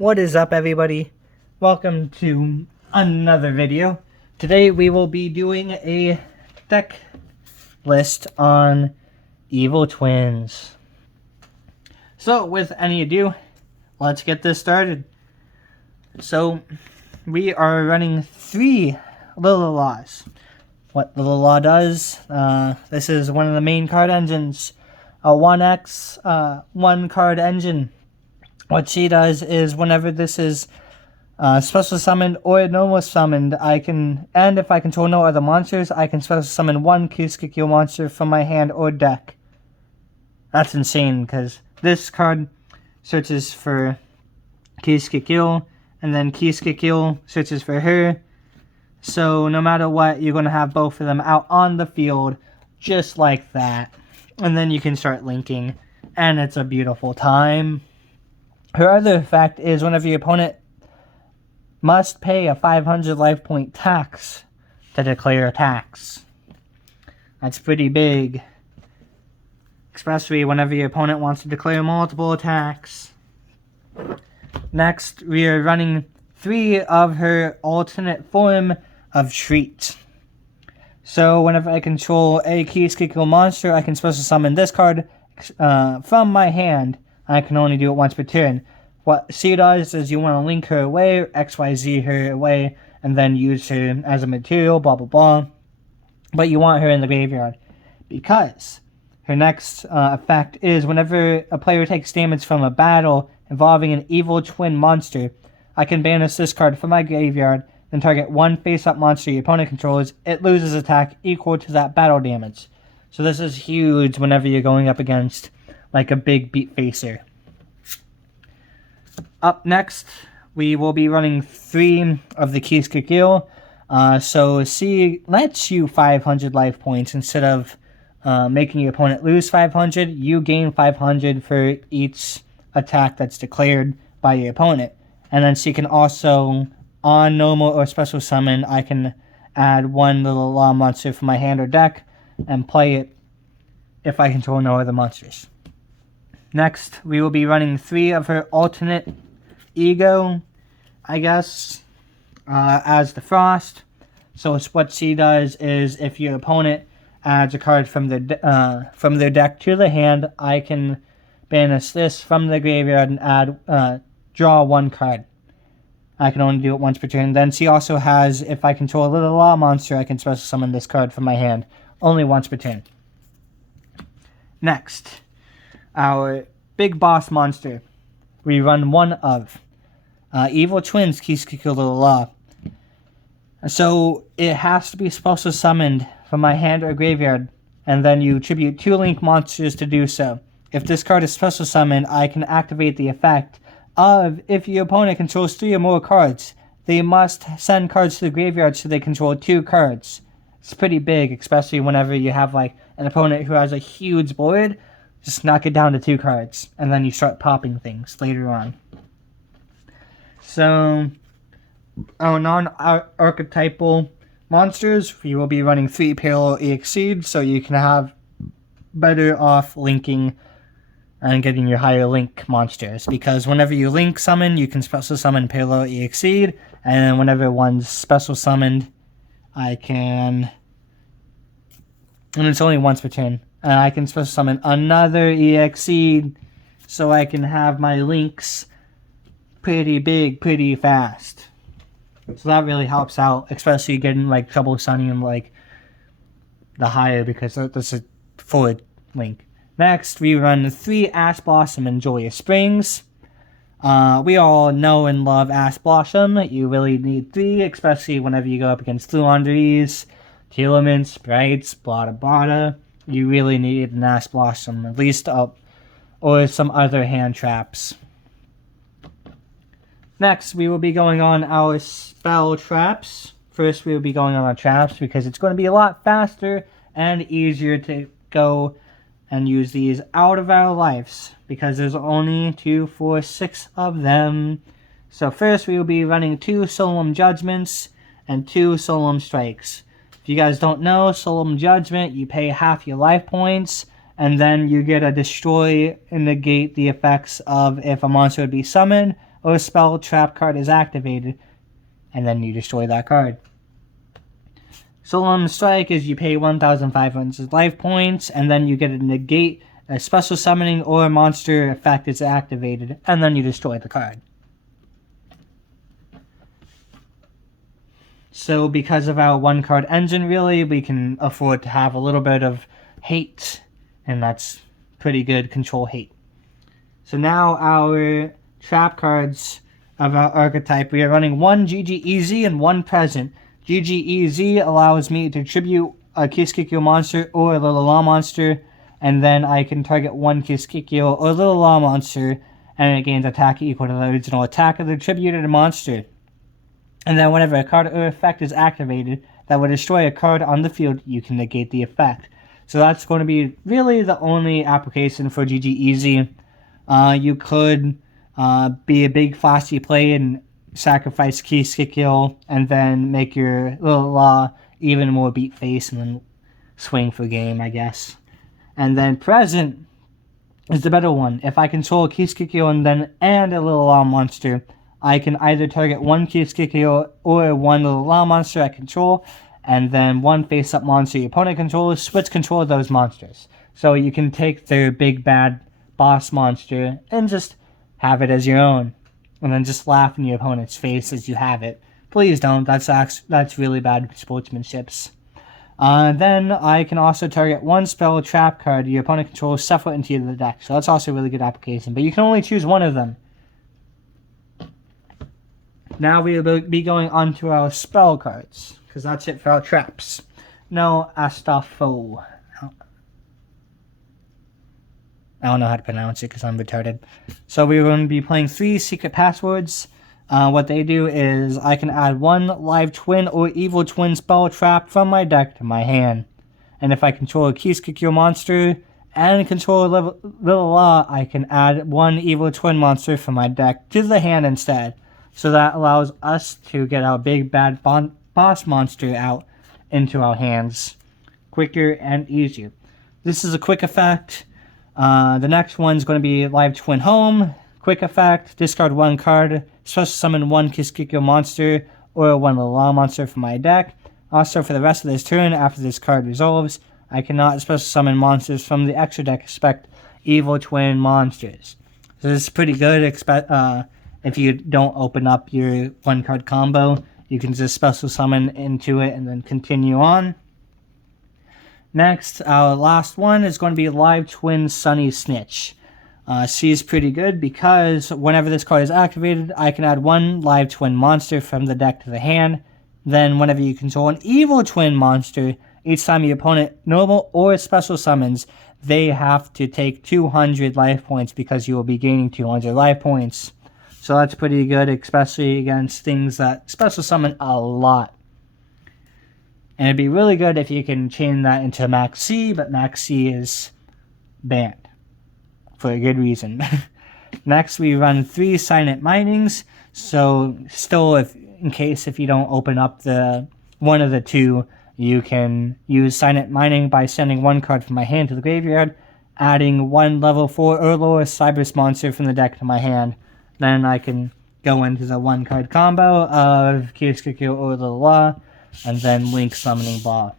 What is up, everybody? Welcome to another video. Today we will be doing a deck list on Evil Twins. So with any ado, let's get this started. So we are running 3 Little Laws. What Little Law does, this is one of the main card engines, a 1x 1 card engine. What she does is whenever this is special summoned or normal summoned, and if I control no other monsters, I can special summon 1 Ki-Skikyo monster from my hand or deck. That's insane, because this card searches for Ki-Skikyo, and then Ki-Skikyo searches for her. So no matter what, you're going to have both of them out on the field, just like that. And then you can start linking, and it's a beautiful time. Her other effect is whenever your opponent must pay a 500 life point tax to declare attacks. That's pretty big. Especially whenever your opponent wants to declare multiple attacks. Next, we are running 3 of her alternate form of Treat. So whenever I control a Ki-Skikyo monster, I can special summon this card from my hand. I can only do it once per turn. What she does is you want to link her away, XYZ her away, and then use her as a material, blah blah blah. But you want her in the graveyard. Because her next effect is whenever a player takes damage from a battle involving an evil twin monster, I can banish this card from my graveyard, then target 1 face-up monster your opponent controls. It loses attack equal to that battle damage. So this is huge whenever you're going up against like a big beat facer. Up next, we will be running 3 of the Ki-Skikyo. So she lets you 500 life points instead of making your opponent lose 500. You gain 500 for each attack that's declared by your opponent. And then she can also, on normal or special summon, I can add 1 Little Law monster from my hand or deck and play it if I control no other monsters. Next, we will be running 3 of her alternate ego, I guess, as the Frost. So what she does is if your opponent adds a card from their deck to the hand, I can banish this from the graveyard and add draw 1 card. I can only do it once per turn. Then she also has, if I control a Little Law monster, I can special summon this card from my hand, only once per turn. Next, our big boss monster. We run 1 of Evil Twins Ki-Skikyo Little Law. So it has to be special summoned from my hand or graveyard, and then you tribute 2 link monsters to do so. If this card is special summoned, I can activate the effect of if your opponent controls 3 or more cards, they must send cards to the graveyard so they control 2 cards. It's pretty big, especially whenever you have like an opponent who has a huge board. Just knock it down to 2 cards, and then you start popping things later on. So, our non-archetypal monsters, we will be running 3 Parallel Exceed, so you can have better off linking and getting your higher link monsters. Because whenever you link summon, you can special summon Parallel Exceed, and then whenever one's special summoned, I can... and it's only once per turn. And I can special summon another EXE, so I can have my links pretty big, pretty fast. So that really helps out, especially getting like Trouble Sunny and like the higher, because this is forward link. Next, we run 3 Ash Blossom and Joyous Springs. We all know and love Ash Blossom. You really need 3, especially whenever you go up against Fluandries, Telements, Sprites, Blada Blada. You really need an Ash Blossom, at least up, or some other hand traps. Next, we will be going on our spell traps. First, we will be going on our traps because it's going to be a lot faster and easier to go and use these out of our lives because there's only 2, 4, 6 of them. So first, we will be running 2 Solemn Judgments and 2 Solemn Strikes. If you guys don't know, Solemn Judgment, you pay half your life points, and then you get a destroy and negate the effects of if a monster would be summoned, or spell trap card is activated, and then you destroy that card. Solemn Strike is you pay 1,500 life points, and then you get to negate a special summoning or a monster effect is activated, and then you destroy the card. So because of our one card engine, really, we can afford to have a little bit of hate, and that's pretty good control hate. So now our trap cards of our archetype, we are running one GG Easy and one Present. GG Easy allows me to tribute a Kiskikyo monster or a Little Law monster, and then I can target one Kiskikyo or Little Law monster, and it gains attack equal to the original attack of the tributed monster. And then whenever a card or effect is activated that would destroy a card on the field, you can negate the effect. So that's going to be really the only application for GG Easy. You could be a big flashy play and sacrifice Kiskikyo and then make your Little Law even more beat face and then swing for game, I guess. And then Present is the better one. If I control Kiskikyo and a Little Law monster, I can either target one Kiskikyo or one Little Law monster I control, and then one face-up monster your opponent controls, switch control of those monsters. So you can take their big bad boss monster and just have it as your own, and then just laugh in your opponent's face as you have it. Please don't. That's really bad sportsmanship. Then I can also target one spell trap card your opponent controls, shuffle into the deck. So that's also a really good application, but you can only choose one of them. Now we will be going on to our spell cards, because that's it for our traps. No Astolfo. I don't know how to pronounce it because I'm retarded. So we're going to be playing 3 secret passwords. What they do is I can add one live twin or evil twin spell trap from my deck to my hand. And if I control a Kiskikyo monster and control a Little Law, I can add one evil twin monster from my deck to the hand instead. So that allows us to get our big bad boss monster out into our hands quicker and easier. This is a quick effect. The next one's going to be Live Twin Home. Quick effect, discard one card, special summon one Kiskikyo monster or one Little Law monster from my deck. Also, for the rest of this turn, after this card resolves, I cannot special summon monsters from the extra deck except evil twin monsters. So this is pretty good. If you don't open up your one card combo, you can just special summon into it and then continue on. Next, our last one is going to be Live Twin Sunny Snitch. She's pretty good because whenever this card is activated, I can add one Live Twin monster from the deck to the hand. Then whenever you control an evil twin monster, each time your opponent normal or special summons, they have to take 200 life points because you will be gaining 200 life points. So that's pretty good, especially against things that special summon a lot. And it'd be really good if you can chain that into Max C, but Max C is banned. For a good reason. Next, we run 3 Silent Minings. So still, if you don't open up the one of the 2, you can use Silent Mining by sending one card from my hand to the graveyard, adding one level 4 or lower Cyberus monster from the deck to my hand. Then I can go into the one card combo of Kiskikyo or Little Law, and then Link Summoning Ball.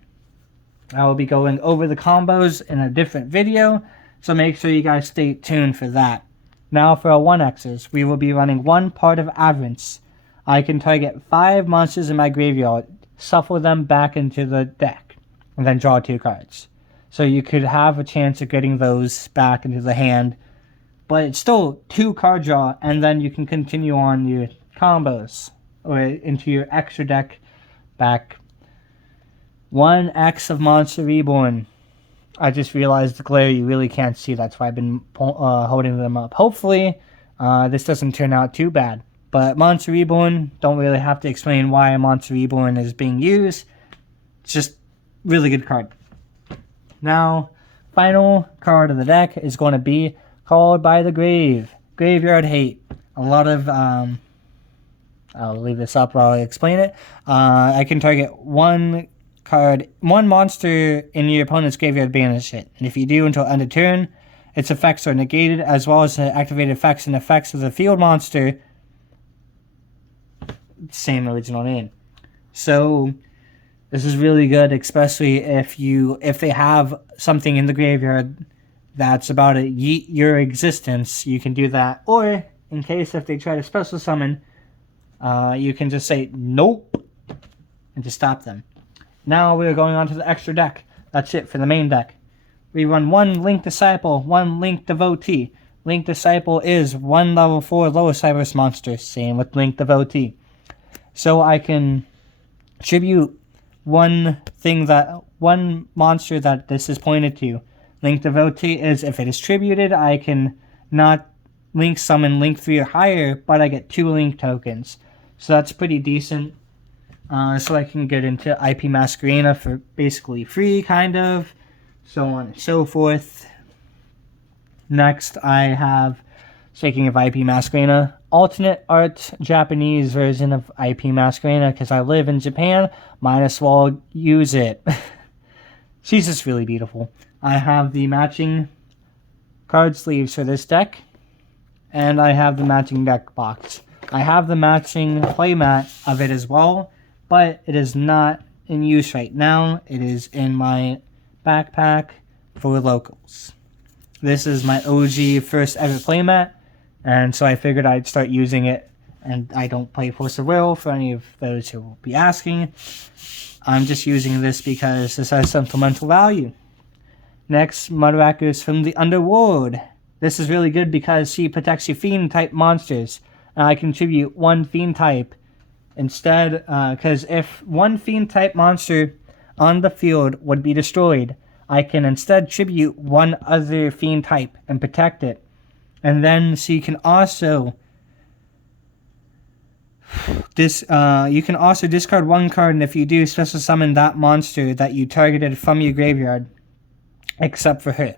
I will be going over the combos in a different video, so make sure you guys stay tuned for that. Now for our 1Xs, we will be running one Part of Avarice. I can target 5 monsters in my graveyard, shuffle them back into the deck, and then draw 2 cards. So you could have a chance of getting those back into the hand, but it's still 2 card draw, and then you can continue on your combos, or into your extra deck back. 1X of Monster Reborn. I just realized the glare you really can't see, that's why I've been holding them up. Hopefully, this doesn't turn out too bad. But Monster Reborn, don't really have to explain why Monster Reborn is being used. It's just really good card. Now, final card of the deck is going to be Called by the Grave. Graveyard Hate. A lot of, I'll leave this up while I explain it. I can target one monster in your opponent's graveyard, banish it. And if you do until end of turn, its effects are negated, as well as the activated effects and effects of the field monster same original name. So this is really good, especially if they have something in the graveyard that's about to yeet your existence. You can do that, or in case if they try to special summon, you can just say nope and just stop them. Now we're going on to the extra deck. That's it for the main deck. We run 1 Link Disciple, 1 Link Devotee. Link Disciple is 1 level 4 lower Cyberus monster. Same with Link Devotee. So I can tribute one monster that this is pointed to. Link Devotee is, if it is tributed, I can not Link summon Link 3 or higher, but I get 2 Link tokens. So that's pretty decent. So I can get into IP Masquerena for basically free, kind of. So on and so forth. Next, I have, speaking of IP Masquerena, alternate art Japanese version of IP Masquerena, because I live in Japan, might as well use it. She's just really beautiful. I have the matching card sleeves for this deck, and I have the matching deck box. I have the matching playmat of it as well, but it is not in use right now. It is in my backpack for locals. This is my OG first ever playmat, and so I figured I'd start using it. And I don't play Force of Will, for any of those who will be asking. I'm just using this because this has sentimental value. Next, Mudrakus from the Underworld. This is really good because she protects your Fiend type monsters. And I contribute 1 Fiend type instead, because if 1 Fiend type monster on the field would be destroyed, I can instead tribute 1 other Fiend type and protect it. And then she can also you can also discard 1 card, and if you do, special summon that monster that you targeted from your graveyard, except for her.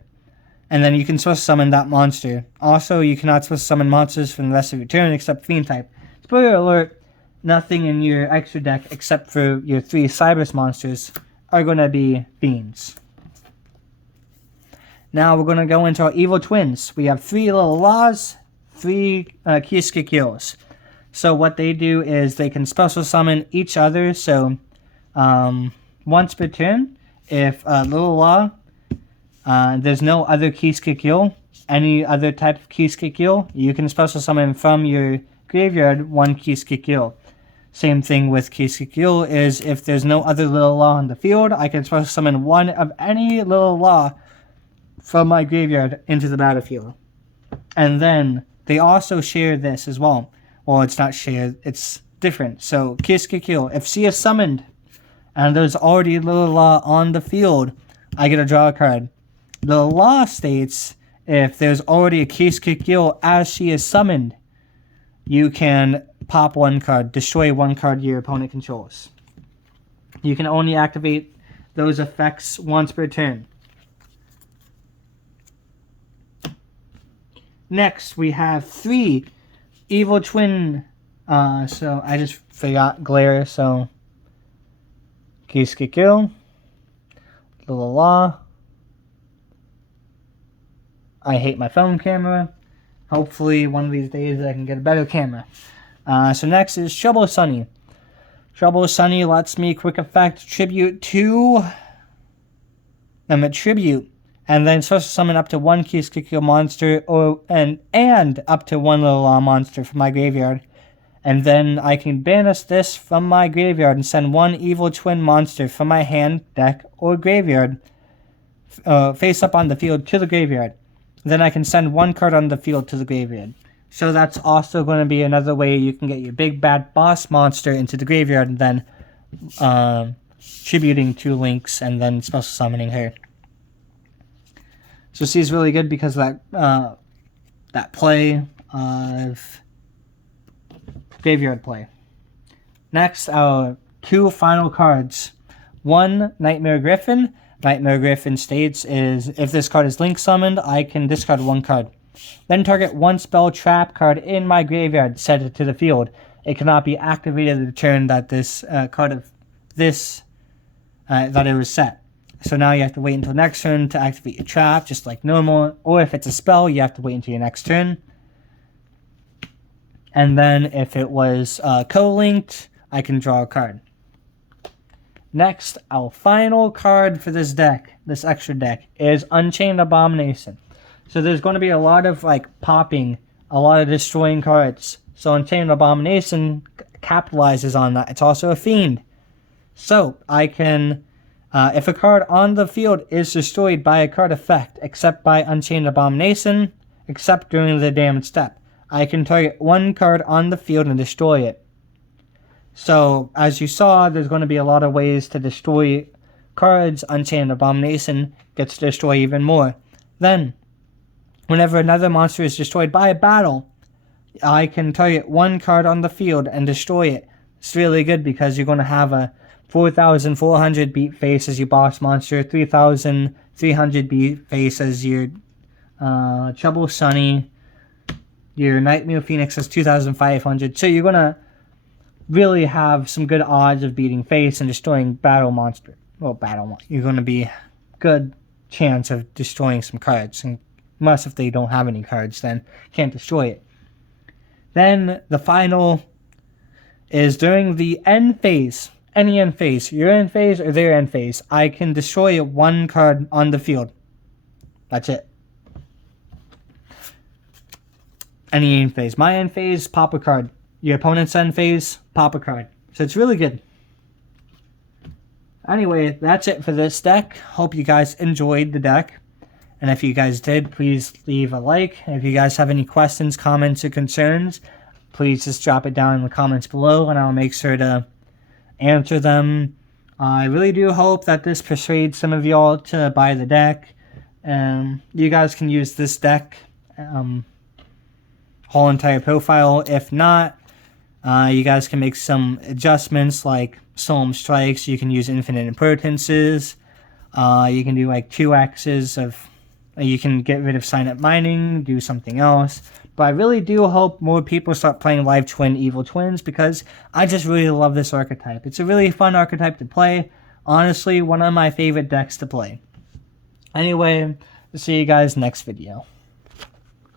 And then you can special summon that monster. Also, you cannot special summon monsters from the rest of your turn except Fiend type. Spoiler alert, nothing in your extra deck except for your 3 Cyberus monsters are going to be Fiends. Now we're going to go into our Evil Twins. We have 3 little laws, 3 Kiskikils. So what they do is they can special summon each other. So once per turn, if Little Law, there's no other Kiskikil, any other type of Kiskikil, you can special summon from your graveyard 1 Kiskikil. Same thing with Kiskikil is if there's no other Little Law on the field, I can special summon 1 of any Little Law from my graveyard into the battlefield. And then they also share this as well. Well, it's not shared, it's different. So, Kiskikil, if she is summoned and there's already Little Law on the field, I get to draw a card. The law states if there's already a Kiskikil as she is summoned, you can pop 1 card, destroy 1 card your opponent controls. You can only activate those effects once per turn. Next, we have 3 Evil Twin. So I just forgot Glare. So Kiskikil, Little Law. I hate my phone camera. Hopefully, one of these days I can get a better camera. So next is Trouble Sunny. Trouble Sunny lets me quick effect tribute to. Tribute. And then special summon up to 1 Kiskikil monster and up to 1 Little Law monster from my graveyard. And then I can banish this from my graveyard and send 1 Evil Twin monster from my hand, deck, or graveyard face up on the field to the graveyard. Then I can send 1 card on the field to the graveyard. So that's also going to be another way you can get your big bad boss monster into the graveyard and then tributing 2 links and then special summoning her. So she's really good because of that play of graveyard play. Next, our 2 final cards. 1, Nightmare Griffin. Nightmare Griffin states is if this card is link summoned, I can discard 1 card. Then target 1 spell trap card in my graveyard, set it to the field. It cannot be activated at the turn that this card of this that it was set. So now you have to wait until next turn to activate your trap, just like normal. Or if it's a spell, you have to wait until your next turn. And then if it was co-linked, I can draw a card. Next, our final card for this deck, this extra deck, is Unchained Abomination. So there's going to be a lot of like popping, a lot of destroying cards. So Unchained Abomination capitalizes on that. It's also a fiend. So I can, if a card on the field is destroyed by a card effect, except by Unchained Abomination, except during the damage step, I can target one card on the field and destroy it. So, as you saw, there's going to be a lot of ways to destroy cards. Unchained Abomination gets to destroy even more. Then, whenever another monster is destroyed by a battle, I can target one card on the field and destroy it. It's really good because you're going to have a 4,400 beat face as your boss monster, 3,300 beat face as your Trouble Sunny, your Nightmare Phoenix is 2,500. So you're going to really have some good odds of beating face and destroying battle monster. Well, you're going to be good chance of destroying some cards. And unless if they don't have any cards, then can't destroy it. Then the final is during the end phase. Any end phase. Your end phase or their end phase. I can destroy one card on the field. That's it. Any end phase. My end phase, pop a card. Your opponent's end phase, pop a card. So it's really good. Anyway, that's it for this deck. Hope you guys enjoyed the deck. And if you guys did, please leave a like. If you guys have any questions, comments, or concerns, please just drop it down in the comments below and I'll make sure to answer them. I really do hope that this persuades some of y'all to buy the deck. You guys can use this deck whole entire profile. If not, you guys can make some adjustments like Solemn Strikes. You can use Infinite Impertinences. You can do like 2X's of... You can get rid of Sign Up Mining, do something else. But I really do hope more people start playing Live Twin Evil Twins because I just really love this archetype. It's a really fun archetype to play. Honestly, one of my favorite decks to play. Anyway, see you guys next video.